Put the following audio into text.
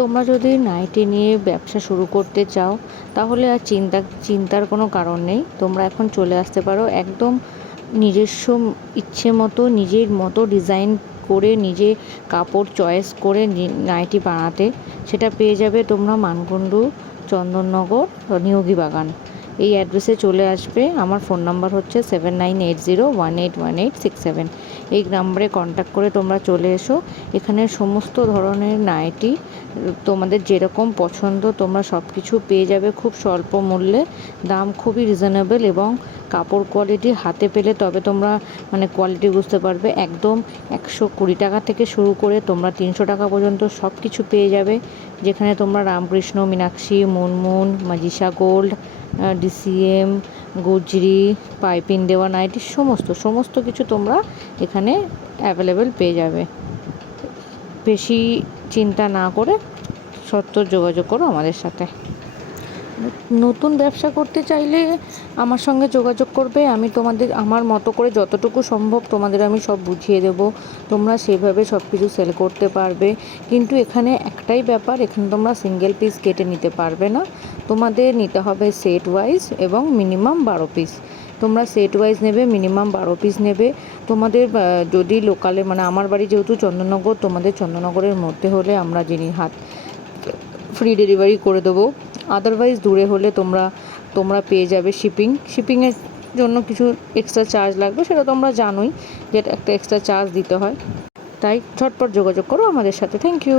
তোমরা যদি নাইটি নিয়ে ব্যবসা শুরু করতে চাও তাহলে আর চিন্তার কোনো কারণ নেই। তোমরা এখন চলে আসতে পারো একদম নিজস্ব ইচ্ছে মতো নিজের মতো ডিজাইন করে নিজে কাপড় চয়েস করে নাইটি বানাতে। সেটা পেয়ে যাবে তোমরা মানকুণ্ডু, চন্দননগর, নিয়োগী বাগান এই অ্যাড্রেসে চলে আসবে। আমার ফোন নাম্বার হচ্ছে 7980181867। এই নাম্বারে কন্ট্যাক্ট করে তোমরা চলে এসো। এখানে সমস্ত ধরনের নাইটি তোমাদের যেরকম পছন্দ তোমরা সব কিছু পেয়ে যাবে খুব স্বল্প মূল্যে। দাম খুবই রিজনেবল এবং কাপড় কোয়ালিটি হাতে পেলে তবে তোমরা কোয়ালিটি বুঝতে পারবে। একদম 120 টাকা থেকে শুরু করে তোমরা 300 টাকা পর্যন্ত সব কিছু পেয়ে যাবে, যেখানে তোমরা রামকৃষ্ণ, মীনাক্ষী, মুনমুন, মাজিশা গোল্ড, ডিসিএম, গুজরি, পাইপিং দেওয়া নাইটি সমস্ত কিছু তোমরা এখানে অ্যাভেলেবেল পেয়ে যাবে। বেশি চিন্তা না করে সত্ত্বর যোগাযোগ করো আমাদের সাথে। নতুন ব্যবসা করতে চাইলে আমার সঙ্গে যোগাযোগ করবে। আমি তোমাদের আমার মতো করে যতটুকু সম্ভব তোমাদের আমি সব বুঝিয়ে দেবো। তোমরা সেভাবে সব কিছু সেল করতে পারবে। কিন্তু এখানে একটাই ব্যাপার, এখানে তোমরা সিঙ্গেল পিস কেটে নিতে পারবে না, তোমাদের নিতে হবে সেট ওয়াইজ এবং মিনিমাম 12 পিস। তোমরা সেট ওয়াইজ নেবে, মিনিমাম 12 পিস নেবে। তোমাদের যদি লোকালে আমার বাড়ি যেহেতু চন্দননগর, তোমাদের চন্দননগরের মধ্যে হলে আমরা ফ্রি ডেলিভারি করে দেবো। আদারওয়াইজ দূরে হলে তোমরা পেয়ে যাবে শিপিংয়ের জন্য কিছু এক্সট্রা চার্জ লাগবে, সেটা তোমরা জানোই যে একটা এক্সট্রা চার্জ দিতে হয়। তাই ঝটপট যোগাযোগ করো আমাদের সাথে। Thank you.